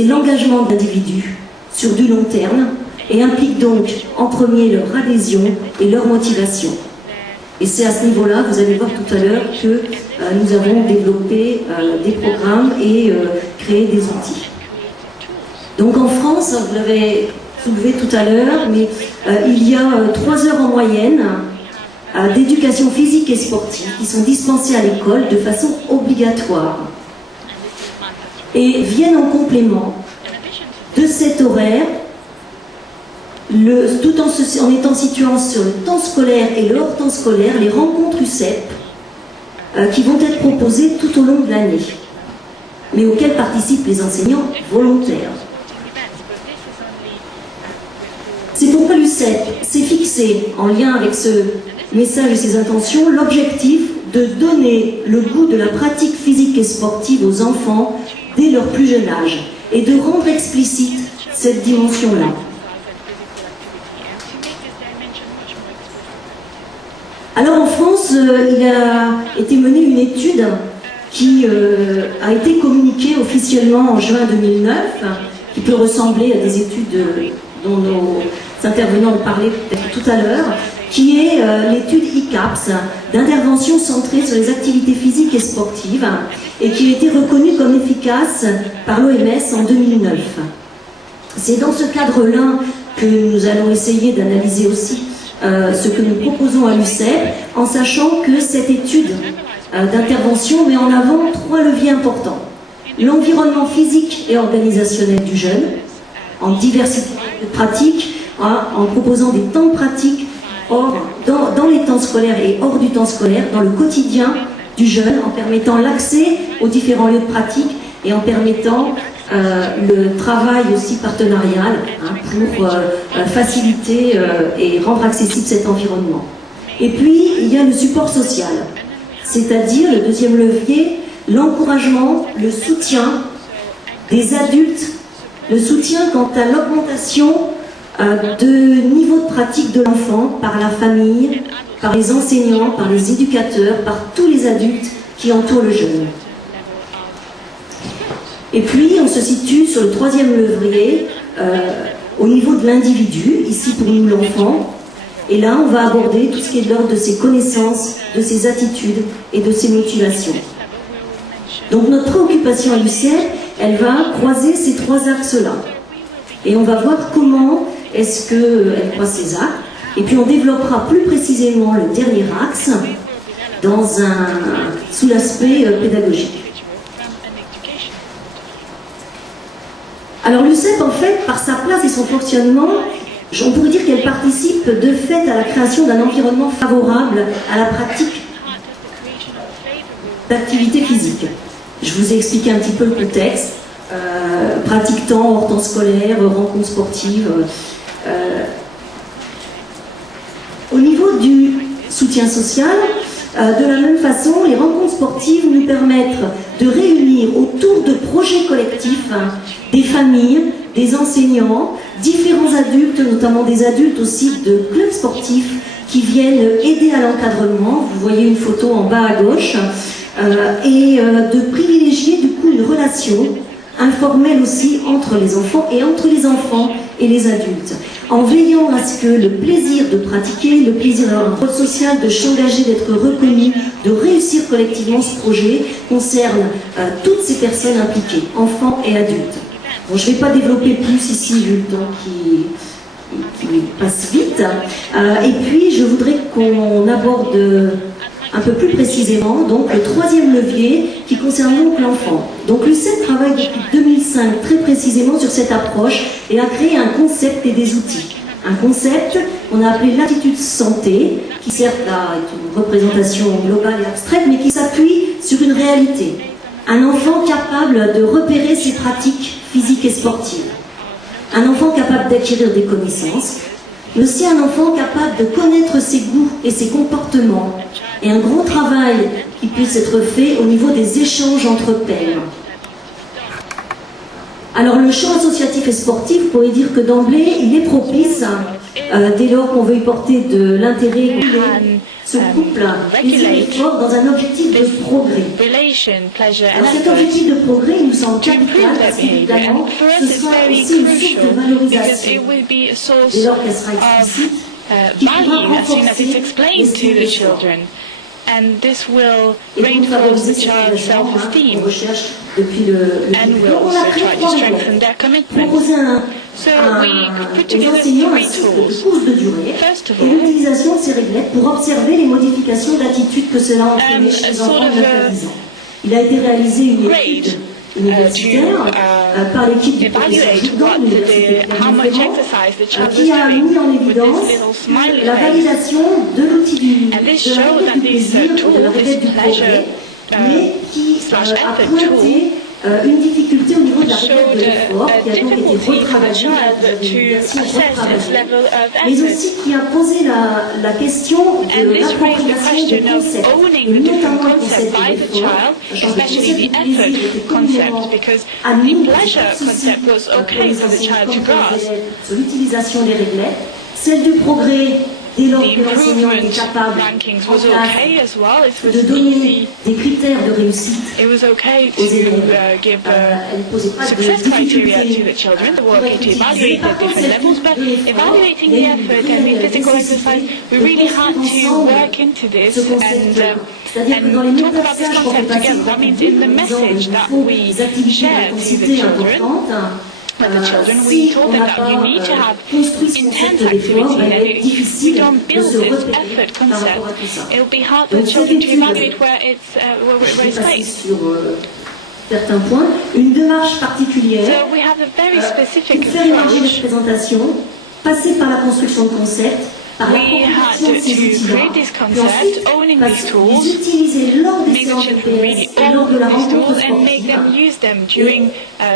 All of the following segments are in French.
c'est l'engagement de l'individu sur du long terme et implique donc en premier leur adhésion et leur motivation. Et c'est à ce niveau-là, vous allez voir tout à l'heure, que nous avons développé des programmes et créé des outils. Donc en France, vous l'avez soulevé tout à l'heure, mais il y a 3 heures en moyenne d'éducation physique et sportive qui sont dispensées à l'école de façon obligatoire et viennent en complément de cet horaire, tout en étant situant sur le temps scolaire et le hors temps scolaire, les rencontres UCEP qui vont être proposées tout au long de l'année, mais auxquelles participent les enseignants volontaires. C'est pourquoi l'UCEP s'est fixé, en lien avec ce message et ses intentions, l'objectif de donner le goût de la pratique physique et sportive aux enfants dès leur plus jeune âge et de rendre explicite cette dimension-là. Alors en France, il a été mené une étude qui a été communiquée officiellement en juin 2009, qui peut ressembler à des études dont nos intervenants ont parlé peut-être tout à l'heure, qui est l'étude ICAPS, d'intervention centrée sur les activités physiques et sportives, et qui a été reconnue comme efficace par l'OMS en 2009. C'est dans ce cadre-là que nous allons essayer d'analyser aussi ce que nous proposons à l'UCEP, en sachant que cette étude d'intervention met en avant 3 leviers importants. L'environnement physique et organisationnel du jeune, en diversité de pratiques, en proposant des temps pratiques dans les temps scolaires et hors du temps scolaire, dans le quotidien du jeune, en permettant l'accès aux différents lieux de pratique et en permettant le travail aussi partenarial pour faciliter et rendre accessible cet environnement. Et puis, il y a le support social, c'est-à-dire le deuxième levier, l'encouragement, le soutien des adultes, le soutien quant à l'augmentation de niveau de pratique de l'enfant par la famille, par les enseignants, par les éducateurs, par tous les adultes qui entourent le jeune. Et puis, on se situe sur le 3e levier, au niveau de l'individu, ici pour nous l'enfant. Et là, on va aborder tout ce qui est de l'ordre de ses connaissances, de ses attitudes et de ses motivations. Donc notre préoccupation à l'UCEP, elle va croiser ces 3 axes-là. Et on va voir comment est-ce qu'elle croise ces axes. Et puis on développera plus précisément le dernier axe sous l'aspect pédagogique. Alors l'UCEP, en fait, par sa place et son fonctionnement, on pourrait dire qu'elle participe de fait à la création d'un environnement favorable à la pratique d'activité physique. Je vous ai expliqué un petit peu le contexte, pratique temps, hors temps scolaire, rencontres sportives. Au niveau du soutien social, de la même façon, les rencontres sportives nous permettent de réunir autour de projets collectifs des familles, des enseignants, différents adultes, notamment des adultes aussi de clubs sportifs qui viennent aider à l'encadrement. Vous voyez une photo en bas à gauche, et de privilégier du coup une relation informelle aussi entre les enfants et les adultes, en veillant à ce que le plaisir de pratiquer, le plaisir d'avoir un rôle social, de s'engager, d'être reconnu, de réussir collectivement ce projet concerne toutes ces personnes impliquées, enfants et adultes. Bon, je ne vais pas développer plus ici vu le temps qui passe vite. Et puis, je voudrais qu'on aborde un peu plus précisément donc le 3e levier qui concerne donc l'enfant. Donc l'UCEP travaille depuis 2005 très précisément sur cette approche et a créé un concept et des outils. Un concept qu'on a appelé l'attitude santé, qui certes là est une représentation globale et abstraite, mais qui s'appuie sur une réalité. Un enfant capable de repérer ses pratiques physiques et sportives. Un enfant capable d'acquérir des connaissances, mais aussi un enfant capable de connaître ses goûts et ses comportements. Et un grand travail qui puisse être fait au niveau des échanges entre pairs. Alors le champ associatif et sportif, vous pourriez dire que d'emblée, il est propice, dès lors qu'on veut y porter de l'intérêt ce couple plaisir et effort dans un objectif de progrès. Alors cet objectif de progrès, il nous semble capital parce qu'évidemment, ce sera aussi une source de valorisation. Dès lors qu'elle sera explicite, qui pourra renforcer l'estime des children. And this will reinforce the child's self-esteem and will also try to strengthen their commitment. So we put together 3 tools. First of all, l'utilisation de ces réglettes pour observer les modifications d'attitude que cela entraîne chez les enfants de 9 à 10 ans. Il a été réalisé une étude universitaire par l'équipe du professeur Jourdan de l'Université qui a mis en évidence la validation de l'outil de la réglette du plaisir, de la réglette du progrès, mais qui a pointé une difficulté au niveau de la réglette de l'effort, qui a donc été retravaillée, mais aussi qui a posé la question de l'appropriation du concept, et notamment le concept de l'effort, especially the effort concept, because the pleasure concept was okay for the child to grasp. Sur l'utilisation des réglettes, celle du progrès. Dès lors que l'enseignant est capable de donner des critères de réussite aux élèves, elle ne posait pas de difficulté c'est-à-dire que dans les mêmes passages qu'on fait passer par des activités d'intensité importante, But the children, we told them that you need to have intense activity, and if you don't build this effort concept, it will be hard for the children to evaluate where it's placed. Certains points, une démarche particulière So we have a very specific pour faire émerger les approach. représentations, passer par la construction de concepts, We had to create this concept, owning these tools, make the children really own these tools and make them use them during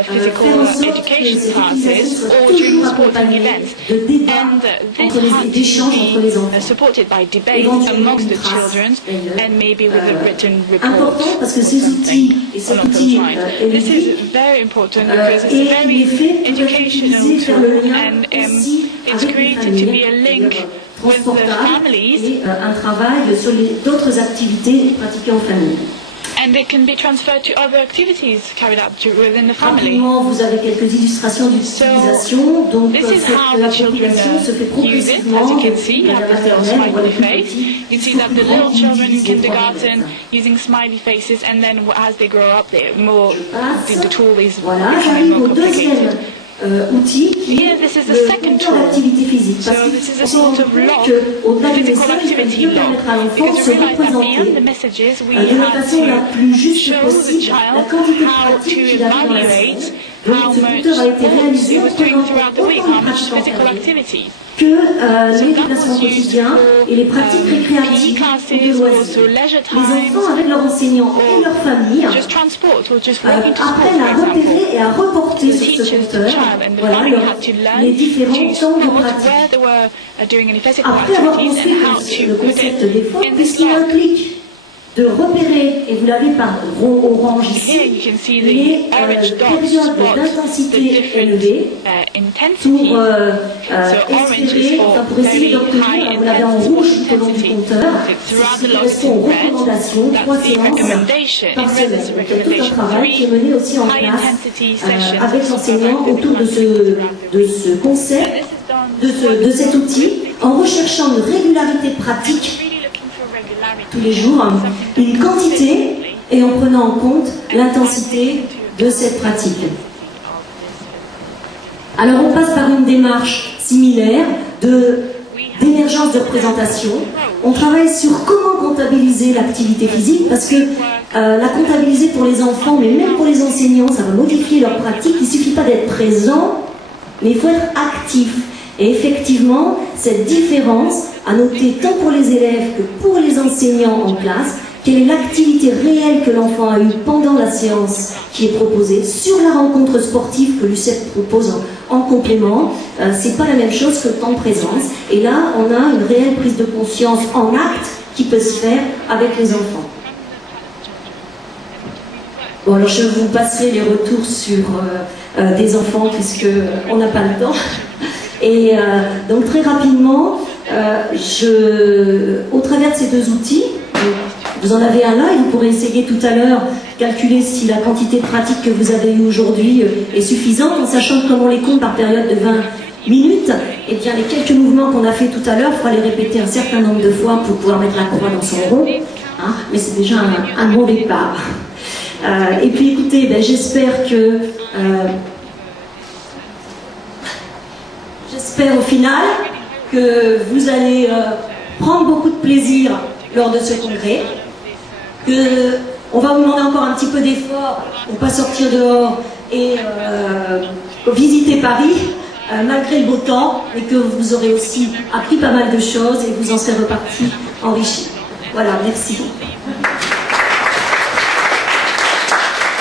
physical education classes or during sporting events. And this had to be supported by debate amongst the children and maybe with a written report or something along those lines. This is very important because it's a very educational tool and it's created to be a link with the families, et un travail sur d'autres activités pratiquées en famille. And it can be transferred to other activities carried out within the family. Rapidement, vous avez quelques illustrations d'utilisation. Donc, this is how the children use it. As you can see, you have this little smiley face. You can see that the little children in kindergarten using smiley faces, and then as they grow up, the tool is becoming more complicated. Here, this is the second tool. So this is a sort of log, physical activity log, because we realize that beyond the messages, we have to show the child how to evaluate how much he was doing throughout the week, how much physical activity. Que les déplacements quotidiens et les pratiques récréatives et de loisirs. Les enfants avec leurs enseignants et leur famille apprennent à repérer et à reporter sur ce compteur les différents temps de pratique. Après avoir construit le concept d'effort, puisqu'il y a un clic de repérer, et vous l'avez par orange ici, les périodes d'intensité élevée pour pour essayer d'obtenir, vous l'avez en rouge tout au long du compteur, ce qui correspond aux recommandations, 3 séances par semaine. Donc il y a tout un travail qui est mené aussi en classe avec l'enseignant autour de ce concept, de cet outil, en recherchant une régularité pratique tous les jours, une quantité et en prenant en compte l'intensité de cette pratique. Alors on passe par une démarche similaire d'émergence de représentation. On travaille sur comment comptabiliser l'activité physique parce que la comptabiliser pour les enfants, mais même pour les enseignants, ça va modifier leur pratique. Il ne suffit pas d'être présent, mais il faut être actif. Et effectivement, cette différence à noter tant pour les élèves que pour les enseignants en classe, quelle est l'activité réelle que l'enfant a eue pendant la séance qui est proposée sur la rencontre sportive que l'UCEP propose en complément. C'est pas la même chose que le temps de présence. Et là, on a une réelle prise de conscience en acte qui peut se faire avec les enfants. Bon, alors je vous passerai les retours sur des enfants puisque on n'a pas le temps. Et donc très rapidement, au travers de ces deux outils, vous en avez un là et vous pourrez essayer tout à l'heure calculer si la quantité de pratique que vous avez eue aujourd'hui est suffisante, en sachant que comme on les compte par période de 20 minutes, et bien les quelques mouvements qu'on a fait tout à l'heure, il faudra les répéter un certain nombre de fois pour pouvoir mettre la croix dans son rond, hein, mais c'est déjà un bon départ. Et puis écoutez, ben, j'espère que j'espère au final que vous allez prendre beaucoup de plaisir lors de ce congrès, qu'on va vous demander encore un petit peu d'effort pour ne pas sortir dehors et visiter Paris, malgré le beau temps, et que vous aurez aussi appris pas mal de choses et vous en serez repartis enrichis. Voilà, merci.